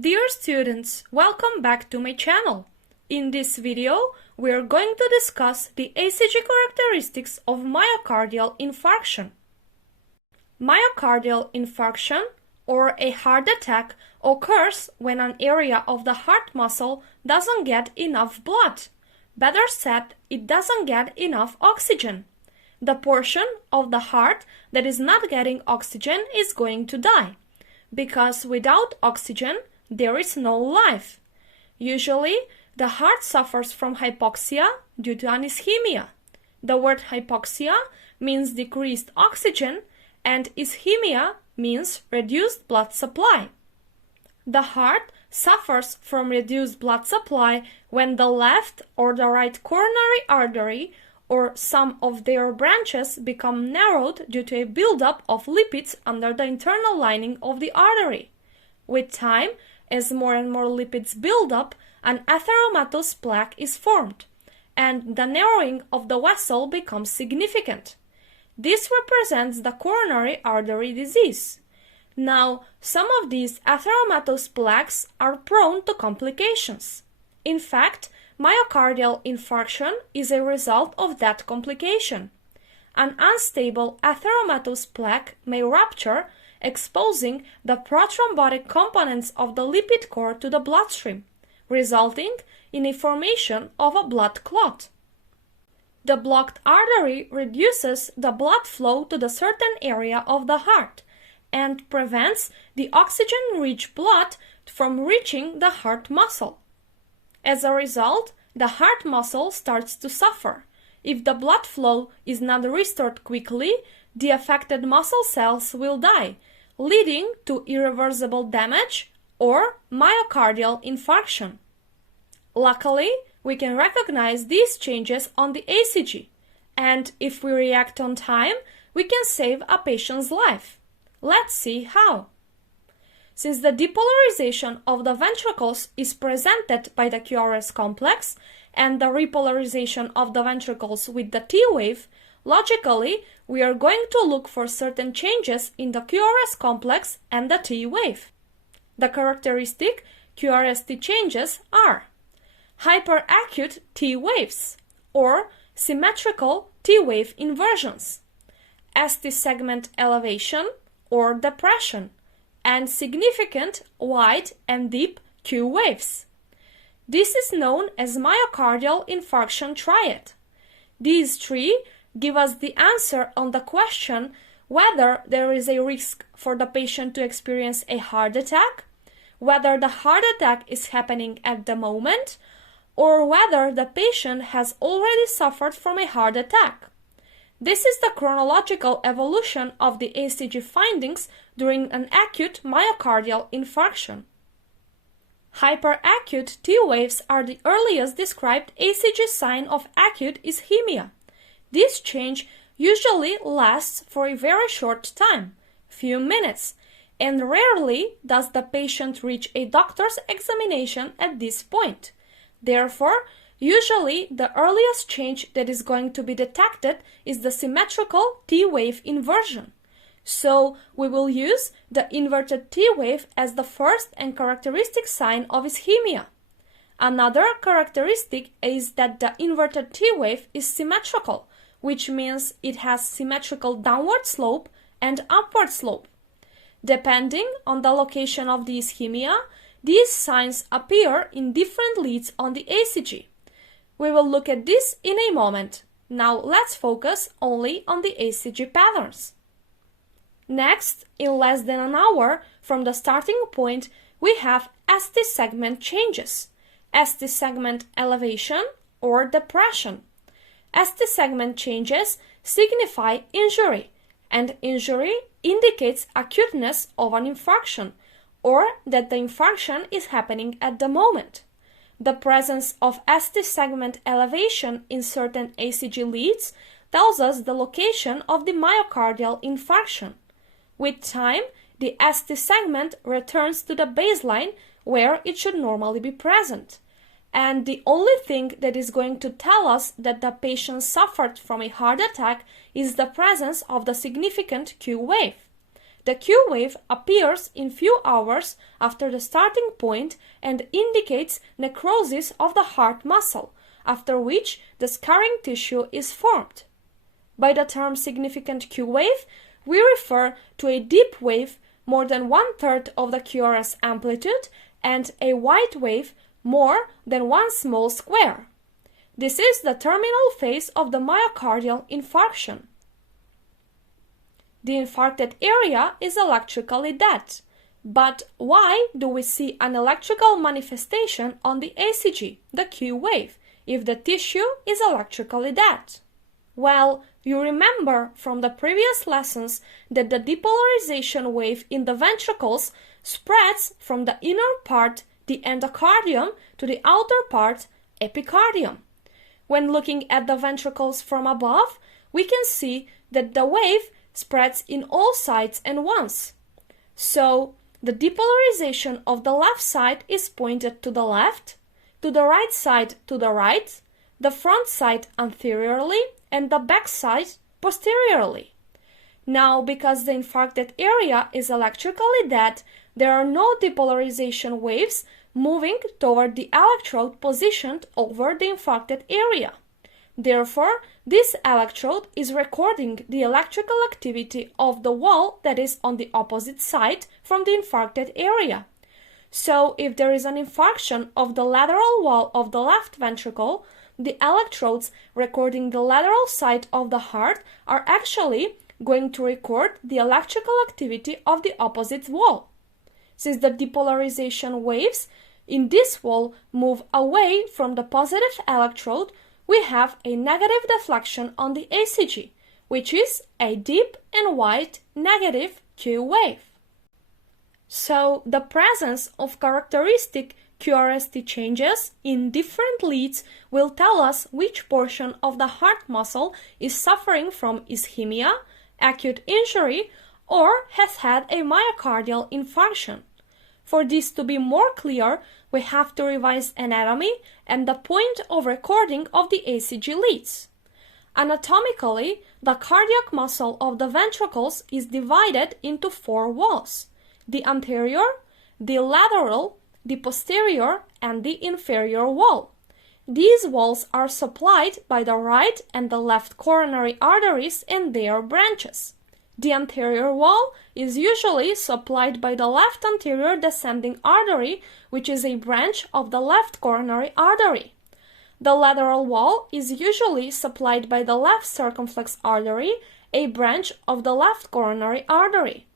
Dear students, welcome back to my channel. In this video, we are going to discuss the ECG characteristics of myocardial infarction. Myocardial infarction, or a heart attack, occurs when an area of the heart muscle doesn't get enough blood. Better said, it doesn't get enough oxygen. The portion of the heart that is not getting oxygen is going to die, because without oxygen, there is no life. Usually, the heart suffers from hypoxia due to an ischemia. The word hypoxia means decreased oxygen, and ischemia means reduced blood supply. The heart suffers from reduced blood supply when the left or the right coronary artery or some of their branches become narrowed due to a buildup of lipids under the internal lining of the artery. With time, as more and more lipids build up, an atheromatous plaque is formed, and the narrowing of the vessel becomes significant. This represents the coronary artery disease. Now, some of these atheromatous plaques are prone to complications. In fact, myocardial infarction is a result of that complication. An unstable atheromatous plaque may rupture, exposing the prothrombotic components of the lipid core to the bloodstream, resulting in a formation of a blood clot. The blocked artery reduces the blood flow to the certain area of the heart and prevents the oxygen-rich blood from reaching the heart muscle. As a result, the heart muscle starts to suffer. If the blood flow is not restored quickly, the affected muscle cells will die, leading to irreversible damage or myocardial infarction. Luckily, we can recognize these changes on the ECG, and if we react on time, we can save a patient's life. Let's see how. Since the depolarization of the ventricles is presented by the QRS complex and the repolarization of the ventricles with the T-wave, logically, we are going to look for certain changes in the QRS complex and the T-wave. The characteristic QRST changes are hyperacute T-waves or symmetrical T-wave inversions, ST segment elevation or depression, and significant wide and deep Q-waves. This is known as myocardial infarction triad. These three give us the answer on the question whether there is a risk for the patient to experience a heart attack, whether the heart attack is happening at the moment, or whether the patient has already suffered from a heart attack. This is the chronological evolution of the ECG findings during an acute myocardial infarction. Hyperacute T-waves are the earliest described ECG sign of acute ischemia. This change usually lasts for a very short time, few minutes, and rarely does the patient reach a doctor's examination at this point. Therefore, usually the earliest change that is going to be detected is the symmetrical T-wave inversion. So, we will use the inverted T-wave as the first and characteristic sign of ischemia. Another characteristic is that the inverted T-wave is symmetrical, which means it has symmetrical downward slope and upward slope. Depending on the location of the ischemia, these signs appear in different leads on the ECG. We will look at this in a moment. Now let's focus only on the ECG patterns. Next, in less than an hour from the starting point, we have ST segment changes, ST segment elevation or depression. ST segment changes signify injury, and injury indicates acuteness of an infarction, or that the infarction is happening at the moment. The presence of ST segment elevation in certain ECG leads tells us the location of the myocardial infarction. With time, the ST segment returns to the baseline where it should normally be present. And the only thing that is going to tell us that the patient suffered from a heart attack is the presence of the significant Q-wave. The Q-wave appears in few hours after the starting point and indicates necrosis of the heart muscle, after which the scarring tissue is formed. By the term significant Q-wave, we refer to a deep wave more than 1/3 of the QRS amplitude and a wide wave more than one small square. This is the terminal phase of the myocardial infarction. The infarcted area is electrically dead. But why do we see an electrical manifestation on the ECG, the Q-wave, if the tissue is electrically dead? Well, you remember from the previous lessons that the depolarization wave in the ventricles spreads from the inner part, the endocardium, to the outer part, epicardium. When looking at the ventricles from above, we can see that the wave spreads in all sides at once. So, the depolarization of the left side is pointed to the left, to the right side to the right, the front side anteriorly, and the back side posteriorly. Now, because the infarcted area is electrically dead, there are no depolarization waves moving toward the electrode positioned over the infarcted area. Therefore, this electrode is recording the electrical activity of the wall that is on the opposite side from the infarcted area. So, if there is an infarction of the lateral wall of the left ventricle, the electrodes recording the lateral side of the heart are actually going to record the electrical activity of the opposite wall. Since the depolarization waves in this wall move away from the positive electrode, we have a negative deflection on the ECG, which is a deep and wide negative Q-wave. So, the presence of characteristic QRST changes in different leads will tell us which portion of the heart muscle is suffering from ischemia, acute injury, or has had a myocardial infarction. For this to be more clear, we have to revise anatomy and the point of recording of the ECG leads. Anatomically, the cardiac muscle of the ventricles is divided into 4 walls: the anterior, the lateral, the posterior, and the inferior wall. These walls are supplied by the right and the left coronary arteries and their branches. The anterior wall is usually supplied by the left anterior descending artery, which is a branch of the left coronary artery. The lateral wall is usually supplied by the left circumflex artery, a branch of the left coronary artery.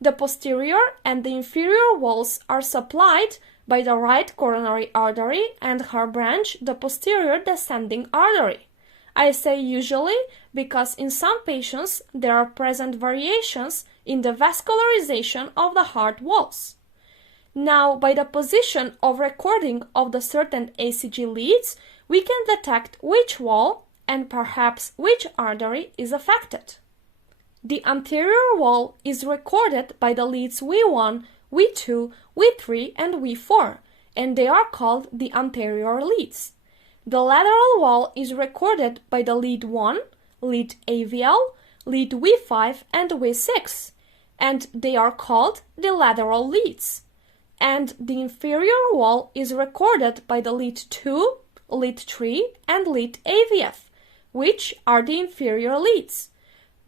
The posterior and the inferior walls are supplied by the right coronary artery and her branch, the posterior descending artery. I say usually because in some patients there are present variations in the vascularization of the heart walls. Now, by the position of recording of the certain ECG leads, we can detect which wall and perhaps which artery is affected. The anterior wall is recorded by the leads V1, V2, V3, and V4, and they are called the anterior leads. The lateral wall is recorded by the lead 1, lead AVL, lead V5, and V6, and they are called the lateral leads. And the inferior wall is recorded by the lead 2, lead 3, and lead AVF, which are the inferior leads.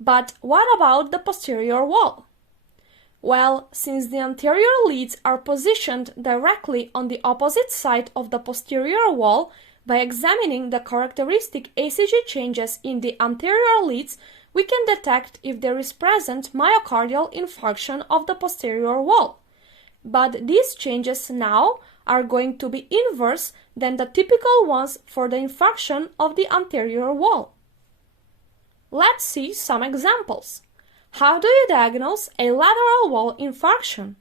But what about the posterior wall? Well, since the anterior leads are positioned directly on the opposite side of the posterior wall, by examining the characteristic ECG changes in the anterior leads, we can detect if there is present myocardial infarction of the posterior wall. But these changes now are going to be inverse than the typical ones for the infarction of the anterior wall. Let's see some examples. How do you diagnose a lateral wall infarction?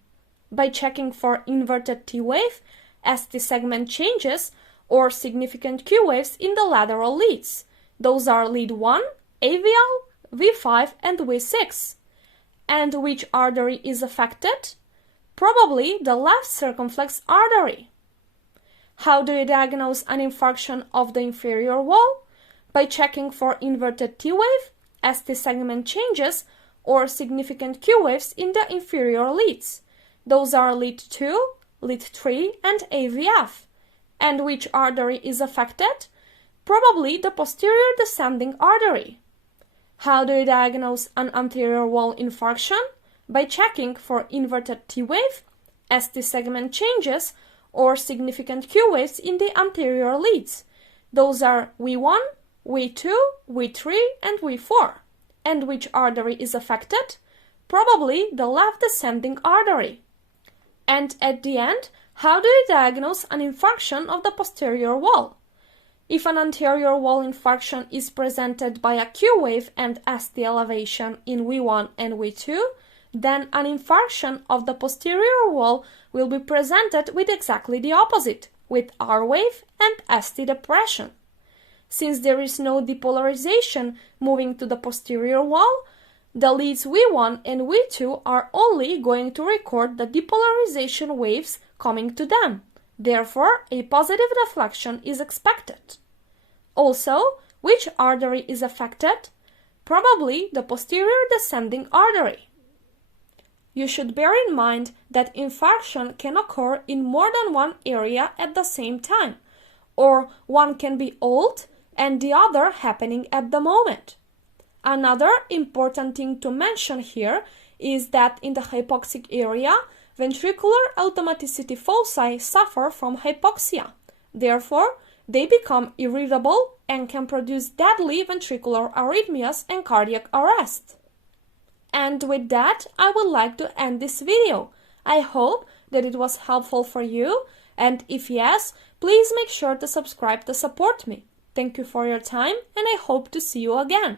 By checking for inverted T-wave, ST segment changes, or significant Q-waves in the lateral leads. Those are lead 1, AVL, V5, and V6. And which artery is affected? Probably the left circumflex artery. How do you diagnose an infarction of the inferior wall? By checking for inverted T-wave, ST segment changes, or significant Q-waves in the inferior leads. Those are lead 2, lead 3, and AVF. And which artery is affected? Probably the posterior descending artery. How do you diagnose an anterior wall infarction? By checking for inverted T-wave, ST segment changes, or significant Q-waves in the anterior leads. Those are V1, V2, V3, and V4. And which artery is affected? Probably the left descending artery. And at the end, how do you diagnose an infarction of the posterior wall? If an anterior wall infarction is presented by a Q-wave and ST elevation in V1 and V2, then an infarction of the posterior wall will be presented with exactly the opposite, with R-wave and ST depression. Since there is no depolarization moving to the posterior wall, the leads V1 and V2 are only going to record the depolarization waves coming to them. Therefore, a positive deflection is expected. Also, which artery is affected? Probably the posterior descending artery. You should bear in mind that infarction can occur in more than one area at the same time, or one can be old and the other happening at the moment. Another important thing to mention here is that in the hypoxic area, ventricular automaticity foci suffer from hypoxia. Therefore, they become irritable and can produce deadly ventricular arrhythmias and cardiac arrest. And with that, I would like to end this video. I hope that it was helpful for you, and if yes, please make sure to subscribe to support me. Thank you for your time, and I hope to see you again.